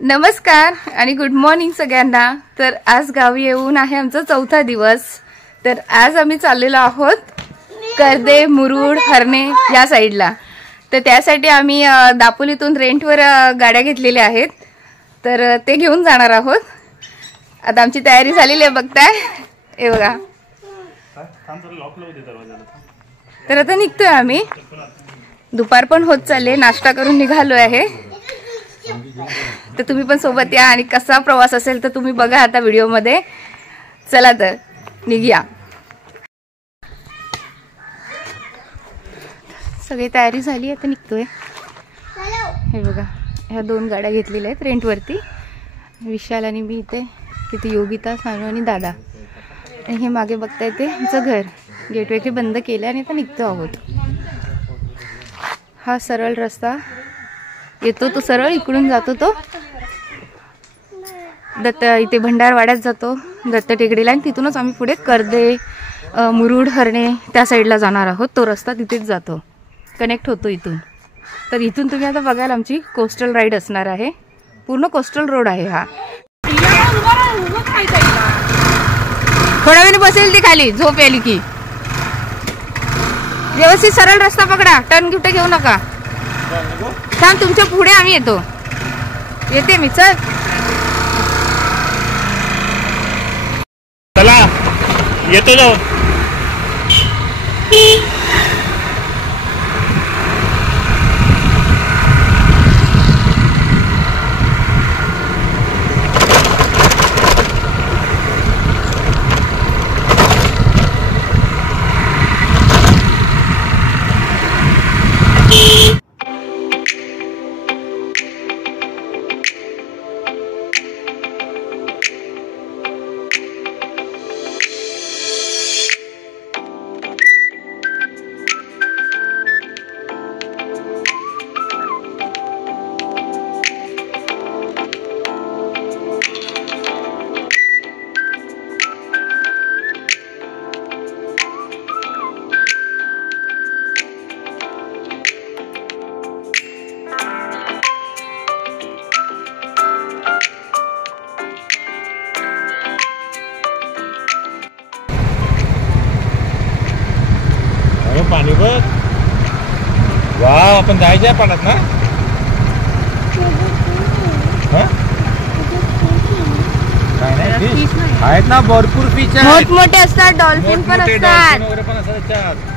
नमस्कार आणि good morning सगळ्यांना। तर आज गावी येऊन आहे आमचा चौथा दिवस। तर आज आम्ही चाललेलो आहोत कर्दे, मुरुड, हरणे या साइडला। तर त्यासाठी आम्ही दापोलीतून रेंटवर गाड्या घेतलेल्या आहेत। तर ते घेऊन जाणार आहोत। आता आमची तयारी झालेली आहे, बघताय हे बघा। तर आता निघतोय आम्ही। दुपार पण होत चालले, नाश्ता करून निघालो आहे। तर तुम्ही पण सोबत या आणि कसा प्रवास असेल तर तुम्ही बघा आता व्हिडिओ मध्ये। चला तर निघूया। सगळी तयारी झाली, आता निघतोय। हे बघा, ह्या 2 गाड्या घेतलेल्या आहेत रेंटवरती। विशाल आणि मी इथे, तिथे योगिता, सानू आणि दादा। आणि हे मागे बघताय ते आमचं घर। गेट वगैरे बंद केलं आणि आता निघतो आहोत। हा सरळ रस्ता येतो, तो सरळ इकडून जातो, तो दत्त इथे भंडारवाड्यात जातो, दत्त टेकडीला। आणि तिथूनच आम्ही पुढे कर्दे, मुरुड, हरणे त्या साईडला जाणार आहोत। तो रस्ता तिथेच जातो, कनेक्ट होतो इथून। तर इथून तुम्ही आता बघाल आमची कोस्टल राईड असणार आहे। पूर्ण कोस्टल रोड आहे हा। थोड्या वेळाने बसेल ती खाली, झोप आली की। व्यवस्थित सरळ रस्ता पकडा, टर्न गिफ्ट घेऊ नका। थांब, तुमच्या पुढे आम्ही येतो। येते मी, चल। चला येतो जाऊ। पाणी बघ, वाव। आपण जायच्या पाण्यात ना? आहेत ना, भरपूर फिश आहेत, मोठे असतात, डॉल्फिन पण असतात वगैरे पण असतात त्याच्यात।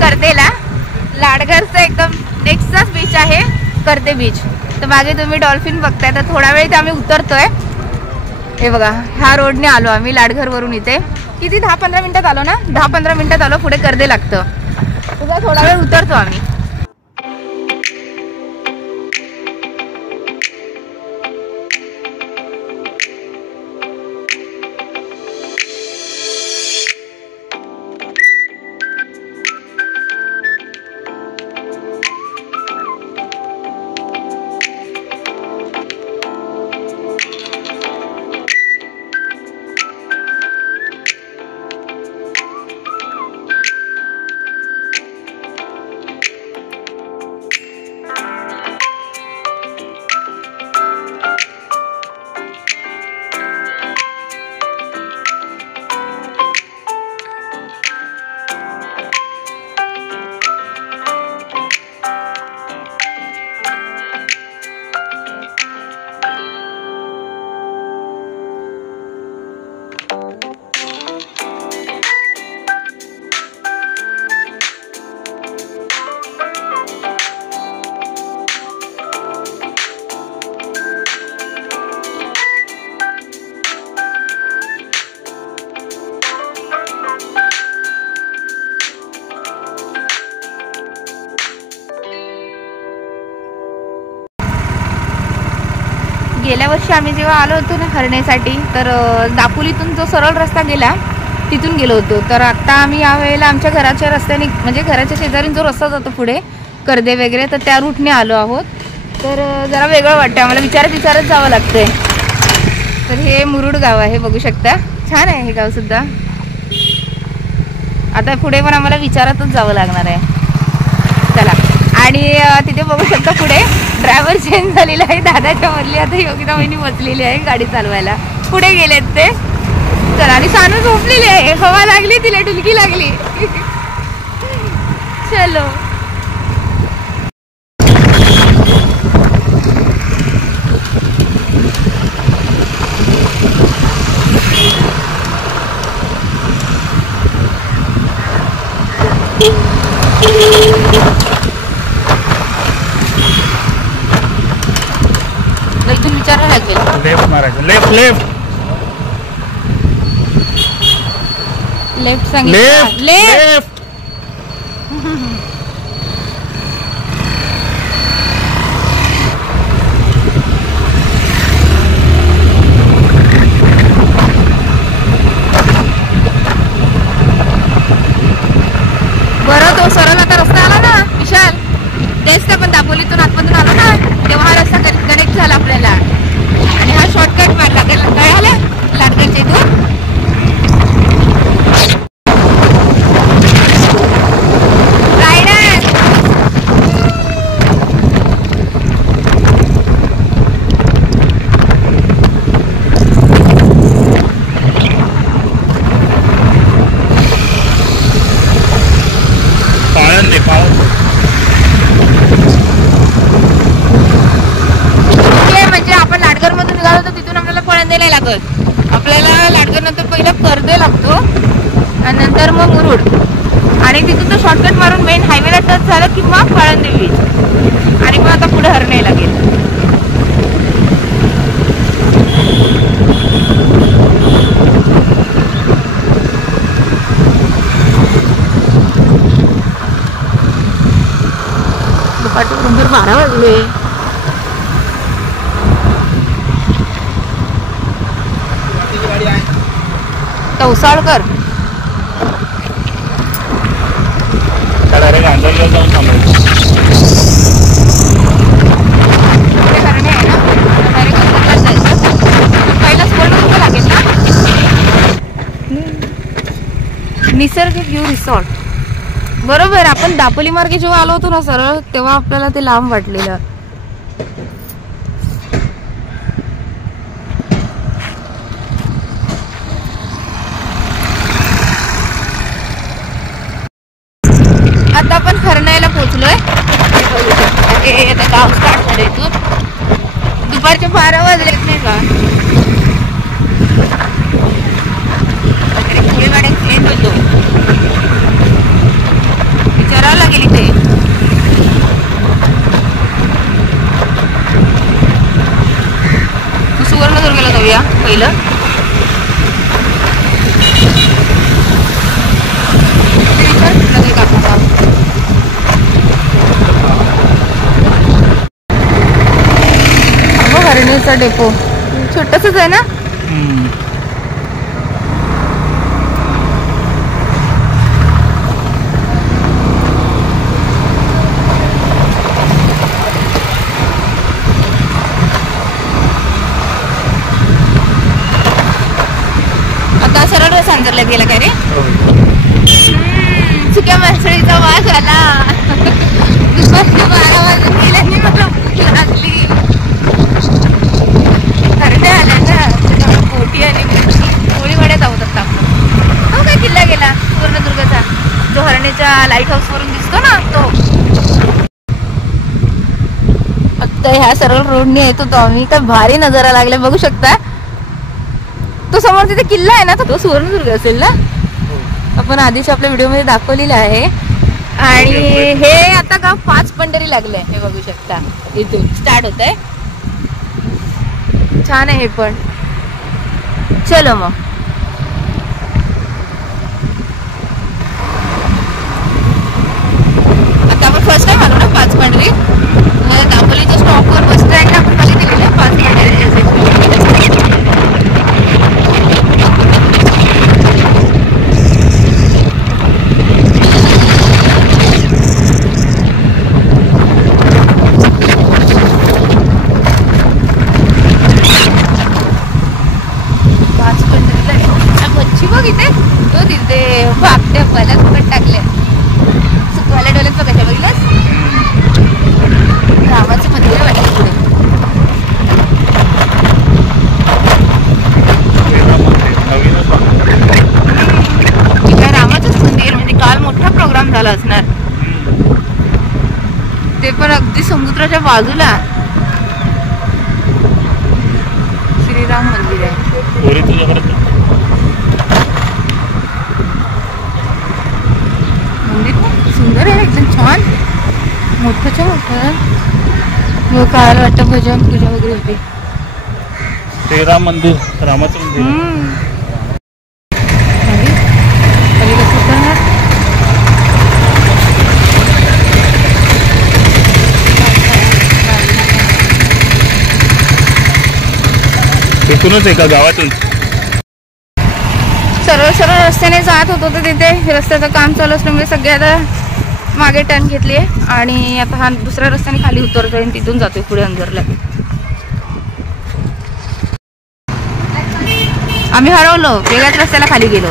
कर्देला। लाडघरचा एकदम नेक्स्टच बीच आहे कर्दे बीच। तर मागे तुम्ही डॉल्फिन बघताय। तर थोडा वेळ इथे आम्ही उतरतोय। हे बघा, ह्या रोडने आलो आम्ही लाडघर वरून। इथे किती 10-15 मिनिटात आलो ना, 10-15 मिनिटात आलो। पुढे कर्दे लागतं, तुझा थोडा वेळ उतरतो आम्ही। गेल्या वर्षी आम्ही जेव्हा आलो होतो ना हरणेसाठी, तर दापोलीतून जो सरळ रस्ता गेला तिथून गेलो होतो. तर आता आम्ही यावेळेला आमच्या घराच्या रस्त्याने, म्हणजे घराच्या शेजारी जो रस्ता जातो पुढे कर्दे वगैरे, तर त्या रूटने आलो आहोत. तर जरा वेगळं वाटतं आम्हाला, विचारत जावं लागतंय. तर हे मुरुड गाव आहे, बघू शकता. छान आहे हे गाव सुद्धा. आता पुढे पण आम्हाला विचारतच जावं लागणार आहे. चला, आणि तिथे बघू शकता पुढे ड्रायव्हर चेंज झालेला आहे. दादाच्या बदली आता योगिता वहिनी बसलेली आहे गाडी चालवायला. पुढे गेलेत ते. चला, आणि सानू झोपलेली आहे, हवा लागली तिला, डुलकी लागली. चलो. इथून विचारायला लागेल. लेफ्ट मारायचं. लेफ्ट लेफ्ट लेफ्ट सांगितलं. लेफ्ट. बरं, तो सरळ आता रस्ता आला ना विशाल, तेच तर आपण दापोलीतून आतमधून आलो ना, तेव्हा हा रस्ता कनेक्ट झाला आपल्याला. आणि हा शॉर्टकट मारला काय झालं लाडगडच्या इथून. आपल्याला लाडकर नंतर पहिला कर्दे लागतो आणि नंतर मग मुरुड, आणि तिथून तो शॉर्टकट मारून मेन हायवेला टच झालं की मग पाळंदे बीच, आणि मग आता पुढे हरणे लागेल. दुपारचे नंतर 12 वाजले. तवसाळकर जाऊन थांबायचं. हरणे आहे ना, डायरेक्ट जायचं. पहिला स्कूल लागेल ना, निसर्ग व्ह्यू रिसॉर्ट. बरोबर, आपण दापोली मार्गे जेव्हा आलो होतो ना सरळ, तेव्हा आपल्याला ते लांब वाटलेलं. आता आपण हरणायला पोहोचलोय. आता गाव स्टार्ट झालं इथून. दुपारचे 12 वाजलेत नाही का. पुढे गाड्या चेंज होतो, विचारावं लागेल इथे. सुवर्णदुर्गला जाऊया पहिलं. हरणीचा डेपो छोटसच आहे ना. आता सरळ सांजरला गेला काय रे. सुक्या मासळीचा वास आला. दुपारचे 12 वाजून गेल्याने मला भूक लागली. हरणे आल्या ना, त्याच्यामुळे पोटी आणि पोळीवाड्यात आहोत आता आपण. हो काय किल्ला गेला सुवर्णदुर्गचा, जो हरणेच्या लाईट हाऊस वरून दिसतो ना तो. आता ह्या सरळ रोडने येत होतो आम्ही. काय भारी नजारा लागला, बघू शकता. तो समोर तिथे किल्ला आहे ना, तो सुवर्णदुर्ग असेल ना. आपण आधीच आपल्या व्हिडिओ मध्ये दाखवलेला आहे. आणि हे आता गाव 5 पंढरी लागले, हे बघू शकता. इथून स्टार्ट होत आहे. छान आहे हे पण. चलो मग. आता आपण फर्स्ट टाइम आलो ना 5 पंढरी. दापोलीच्या स्टॉपवर बस स्टँड आपण खाली दिलेलं 5 पंढरी. तो तिथे वागत्या पहिल्याच फुकट टाकल्या सुकवायला डोल्यात बघायच्या बघितलंस रामाचं मंदिर वाटलं पुढे काय रामाचंच मंदिर म्हणजे काल मोठा प्रोग्राम झाला असणार ते पण अगदी समुद्राच्या बाजूला श्रीराम मंदिर आहे मंदिर सुंदर आहे एकदम छान मोठंच्या मोठं काल वाटतं भजन पूजा वगैरे होते श्रीराम मंदिर रामाचं मंदिर तिथूनच आहे का गावातून सरळ सरळ रस्त्याने जात होतो तर तिथे रस्त्याचं काम चालू असल्यामुळे सगळे आता मागे टर्न घेतली आहे आणि आता हा दुसऱ्या रस्त्याने खाली उतरतोय आणि तिथून जातोय पुढे अंजरला आम्ही हरवलो वेगळ्याच रस्त्याला खाली गेलो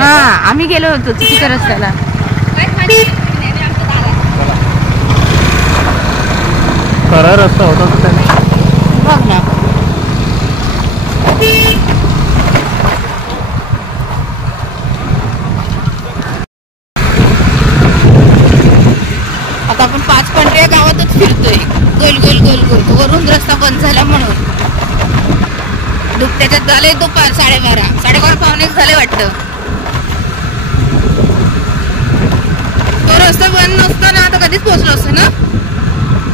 हा आम्ही गेलो होतो चुकीच्या रस्त्याला खरा रस्ता होता बघ ना आता आपण 5 पंढऱ्या गावातच फिरतोय गोल गोल गोल गोल वरून रस्ता बंद झाला म्हणून त्याच्यात झाले दुपार 12:30 पावणे झाले वाटतं तो रस्ता बंद नसताना आता कधीच पोहोचलो असतो ना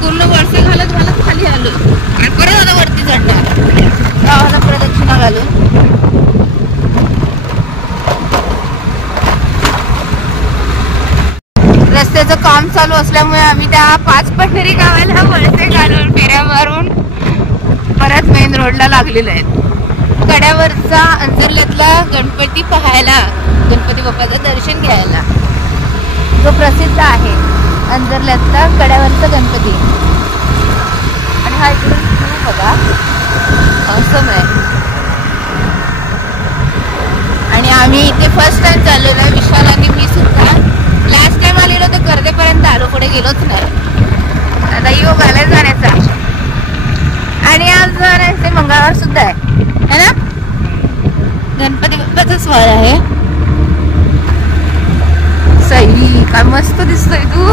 पूर्ण वरती घालत घालत खाली आलो आणि परत आता वरती चढणार गावाला प्रदक्षिणा घालून रस्त्याचं काम चालू असल्यामुळे आम्ही त्या 5 पंढरी गावाला वळसे घालून फेऱ्या मारून परत मेन रोडला लागलेलो आहेत कड्यावरचा अंजरल्यातला गणपती पाहायला गणपती बाप्पाचं दर्शन घ्यायला जो प्रसिद्ध आहे अंजरल्यातला कड्यावरचा गणपती आणि हा इकडून बघा असं आहे आणि आम्ही इथे फर्स्ट टाइम चाललेलो आहे विशाल आणि मी सुद्धा लास्ट टाइम आलेलो तर कर्देपर्यंत आलो पुढे गेलोच नाही आता योग आलाय जाण्याचा आणि आज जाण्याचे मंगळवार सुद्धा आहे ना गणपती बाप्पाचाच वार आहे सई काय मस्त दिसतोय तू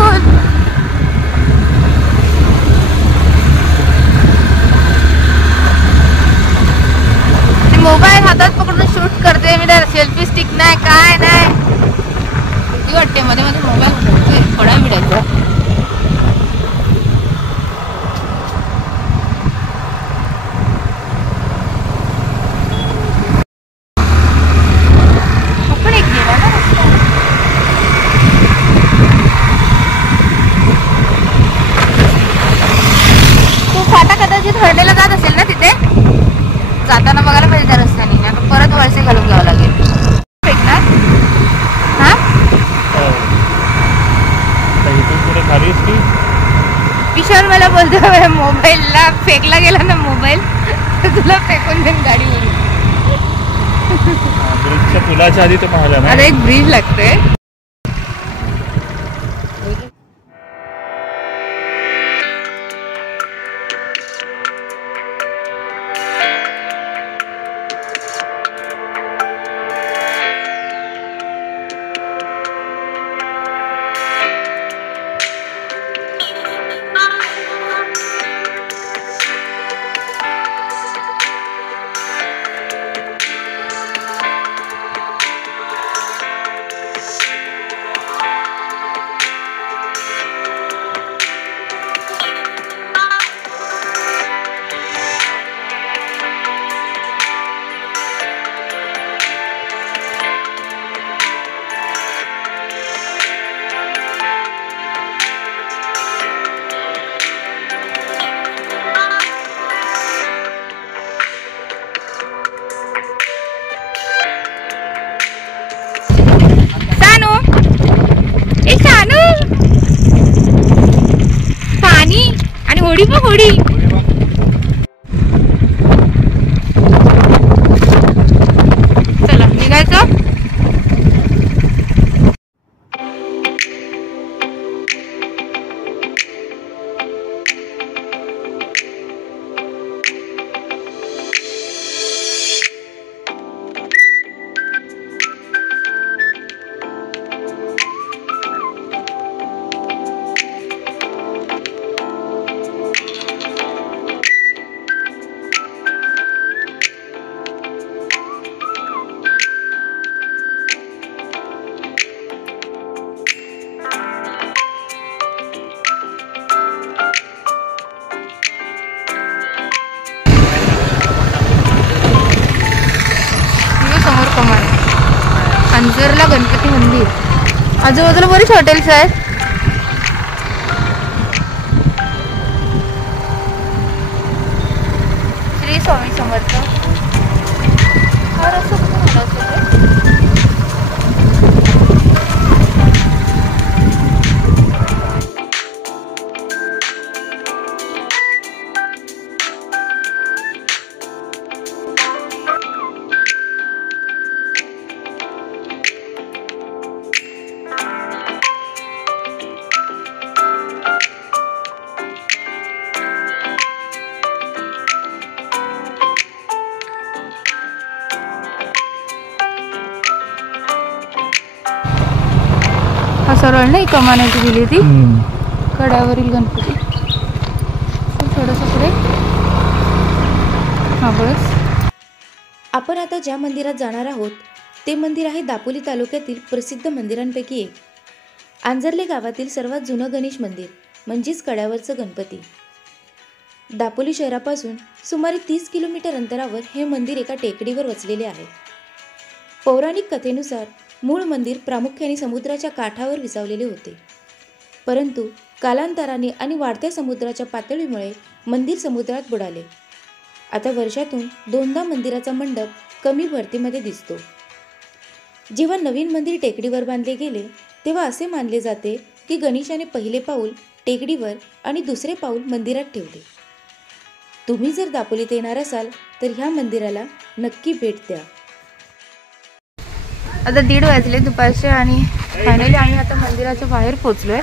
मोबाईल हातात पकडून शूट करते मी तर सेल्फी स्टिक नाही काय नाही किती वाटते मध्ये मध्ये मोबाईल थोडा मिळायचा हरडेला जात असेल ना तिथे जाताना बघायला पाहिजे त्या रस्त्याने आता परत वळसे घालून घ्यावं लागेल फेकणार हा विशाल मला बोलतो मोबाईलला फेकला गेला ना मोबाईल तर तुला फेकून देईन गाडीवरून ब्रिजच्या पुलाच्या आधी तो पाहिला ना आता एक ब्रिज लागतोय होडी बघ होडी चला निघायचं अंजरला गणपती मंदिर, आजूबाजूला बरीच हॉटेल्स आहेत. श्री स्वामी समर्थ. हा सरळ नाही कमानाची दिली ती कड्यावरील गणपती. थोडंसं पुढे. हा बस. आपण आता ज्या मंदिरात जाणार आहोत ते मंदिर आहे दापोली तालुक्यातील प्रसिद्ध मंदिरांपैकी एक. आंजर्ले गावातील सर्वात जुनं गणेश मंदिर म्हणजेच कड्यावरचं गणपती. दापोली शहरापासून सुमारे 30 किलोमीटर अंतरावर हे मंदिर एका टेकडीवर वसलेले आहे. पौराणिक कथेनुसार मूळ मंदिर प्रामुख्याने समुद्राच्या काठावर विसावलेले होते, परंतु कालांतराने आणि वाढत्या समुद्राच्या पातळीमुळे मंदिर समुद्रात बुडाले. आता वर्षातून 2दा मंदिराचा मंडप कमी भरतीमध्ये दिसतो. जेव्हा नवीन मंदिर टेकडीवर बांधले गेले तेव्हा असे मानले जाते की गणेशाने पहिले पाऊल टेकडीवर आणि दुसरे पाऊल मंदिरात ठेवले. तुम्ही जर दापोलीत येणार असाल तर ह्या मंदिराला नक्की भेट द्या. आता 1:30 वाजले दुपारचे आणि फायनली आम्ही आता मंदिराच्या बाहेर पोचलोय.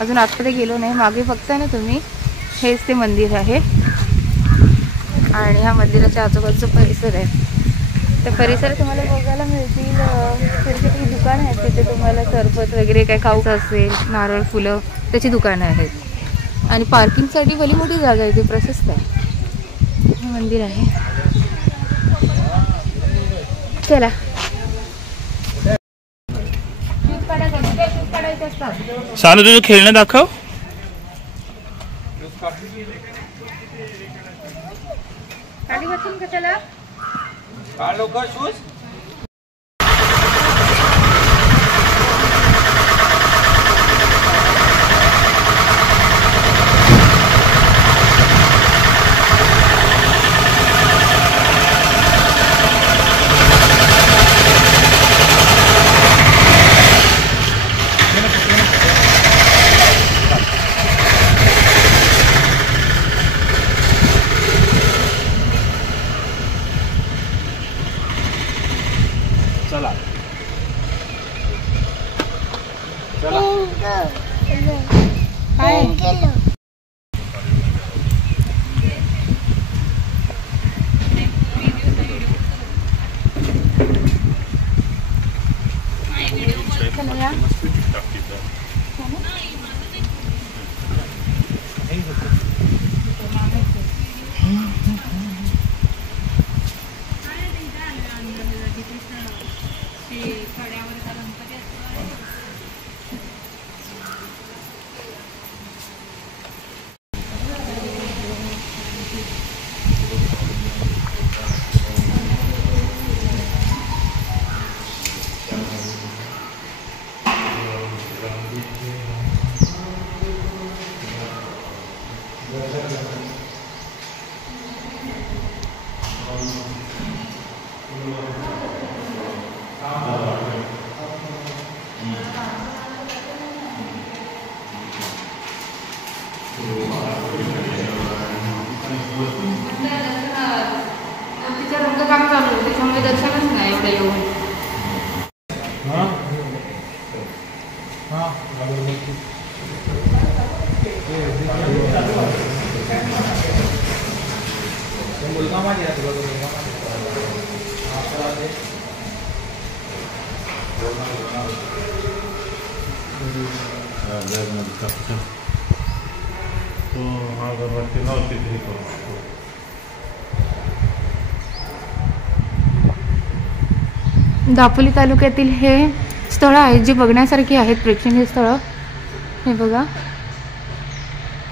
अजून आतमध्ये गेलो नाही. मागे बघताय ना तुम्ही, हेच ते मंदिर आहे आणि ह्या मंदिराच्या आजूबाजूचा परिसर आहे. त्या परिसरात तुम्हाला बघायला मिळतील छोटी छोटी दुकानं आहेत. तिथे तुम्हाला सरबत वगैरे काय खाऊचं असेल, नारळ फुलं त्याची दुकानं आहेत आणि पार्किंगसाठी भली मोठी जागा आहे, ती प्रशस्त आहे. हे मंदिर आहे. चला सानू तुझं खेळणं दाखव. कशाला चला काम चालू आहे, त्याच्यामुळे दर्शनच नाही एवढं येऊन. दापोली तालुक्यातील हे स्थळ आहेत जे बघण्यासारखी आहेत, प्रेक्षणीय स्थळं. हे बघा,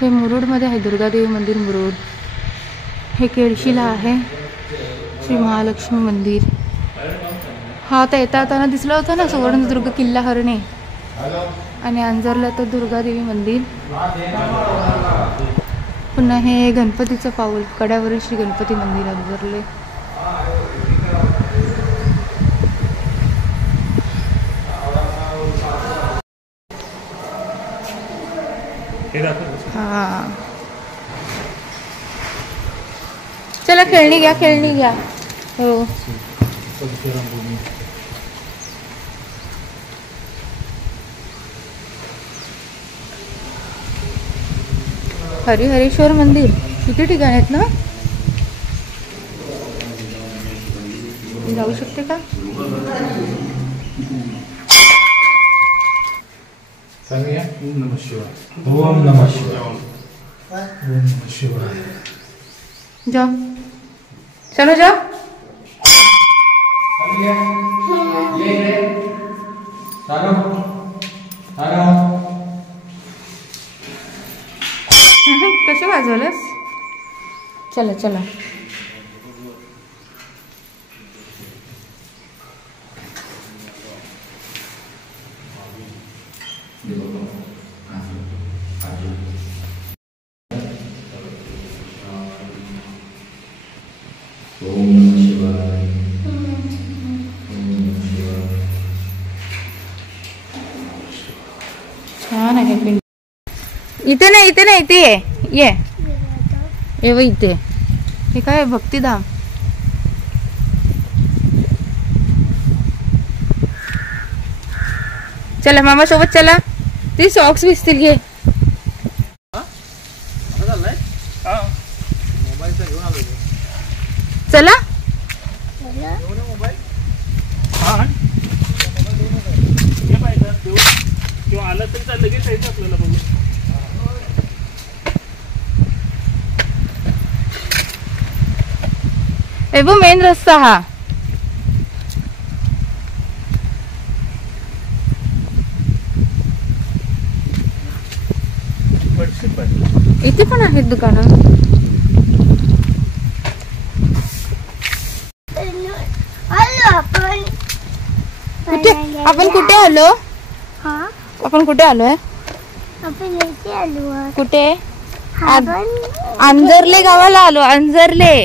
हे मुरुडमध्ये आहे दुर्गादेवी मंदिर मुरुड. हे केळशीला आहे श्री महालक्ष्मी मंदिर. हा आता येताना दिसलं होतं ना सुवर्णदुर्ग किल्ला हरणे आणि अंजरला तर दुर्गादेवी मंदिर. पुन्हा हे गणपतीचं पाऊल कड्यावरील श्री गणपती मंदिर अंजरले. हा चला खेळणी घ्या. हो हरिहरेश्वर मंदिर किती ठिकाण आहेत ना. जाऊ शकते का. ओम नमः शिवाय. ओम नमः शिवाय. ओम नमः शिवाय. जाओ चलो जाओ. कसे वाजवलंस. चला चला. छान आहे पिंड. इथे नाही ये इथे. हे काय भक्तिधाम. चला मामा सोबत चला. ती सॉक्स भिजतील घे. चला आलं तरी लगेच आपल्याला बघू. मेन रस्ता हा. इथे पण आहेत दुकानं. आपण कुठे आलो. आपण कुठे आलोय. कुठे. अंजरले गावाला आलो. अंजरले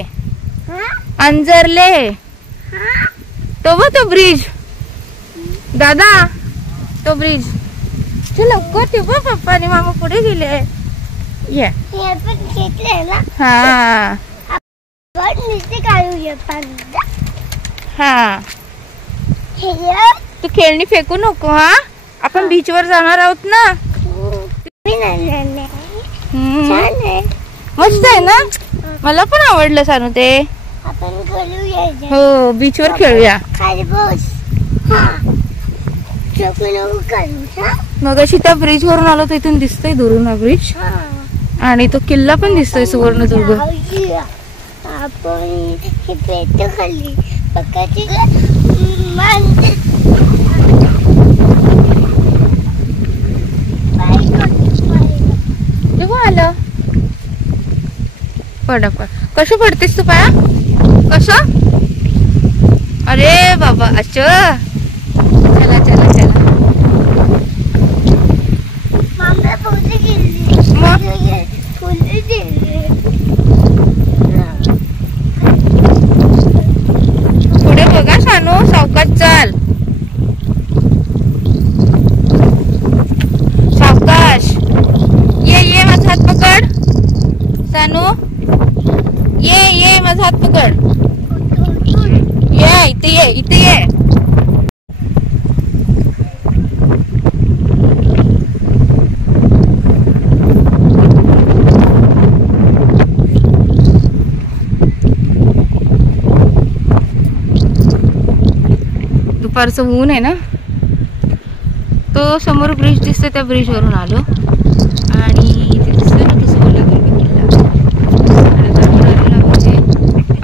तो ब्रिज दादा. तो ब्रिज. चलो लवकर बघ. पप्पा आणि मामा पुढे गेले. ये हा हा. तू खेळणी फेकू नको. हा आपण बीच वर जाणार आहोत ना. मस्त आहे ना. मला पण आवडलं सानू ते. हो बीच वर खेळूया. मग अशी त्या ब्रिज वरून आलो तर इथून दिसतोय दुरून हा ब्रिज. आणि तो किल्ला पण दिसतोय सुवर्णदुर्ग. आलं पड. कसं पडतेस तू पाया. कसं. अरे बाबा. अच्छा चला चला चला. पुढे बघा सानू. सावकाश चाल. सावकाश. ये माझा हात पकड. सानू ये माझा हात पकड. इथे ये. दुपारचं ऊन आहे ना. तो समोर ब्रिज दिसतोय. त्या ब्रिज वरून आलो आणि ते दिसतोय ना तो सुवर्णदुर्ग किल्ला. म्हणजे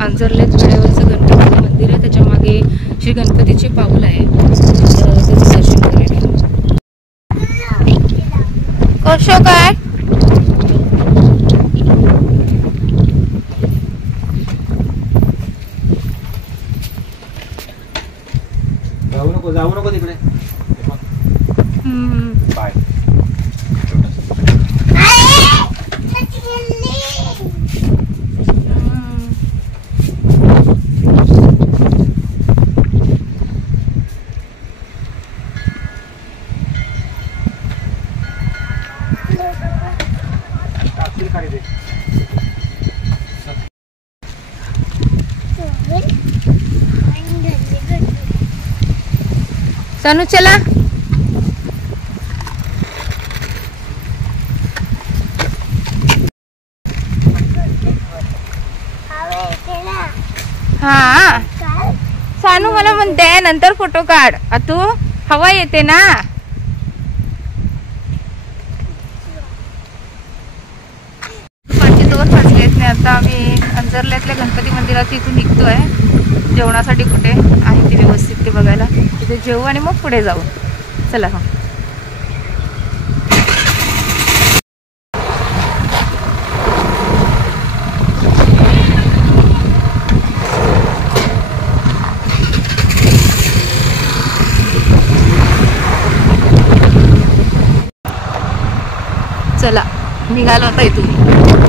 अंजरलेच कड्यावरचं गणपतीचं मंदिर आहे. त्याच्या मागे श्री गणपतीचे पाऊल आहे. त्याचं दर्शन करायला. कसं काय. जाऊ नको तिकडे. बाय. सनू चला. हा सानू मला म्हणते नंतर फोटो काढ. तू हवा येते ना. दुपारचे 2 वाजले आहेत. आता आम्ही अंजरल्यातल्या गणपती मंदिरात इथून निघतोय. जेवणासाठी कुठे आहे ते व्यवस्थित ते बघायला. तिथे जेवू आणि मग पुढे जाऊ. चला. हा चला निघालो आता इथून.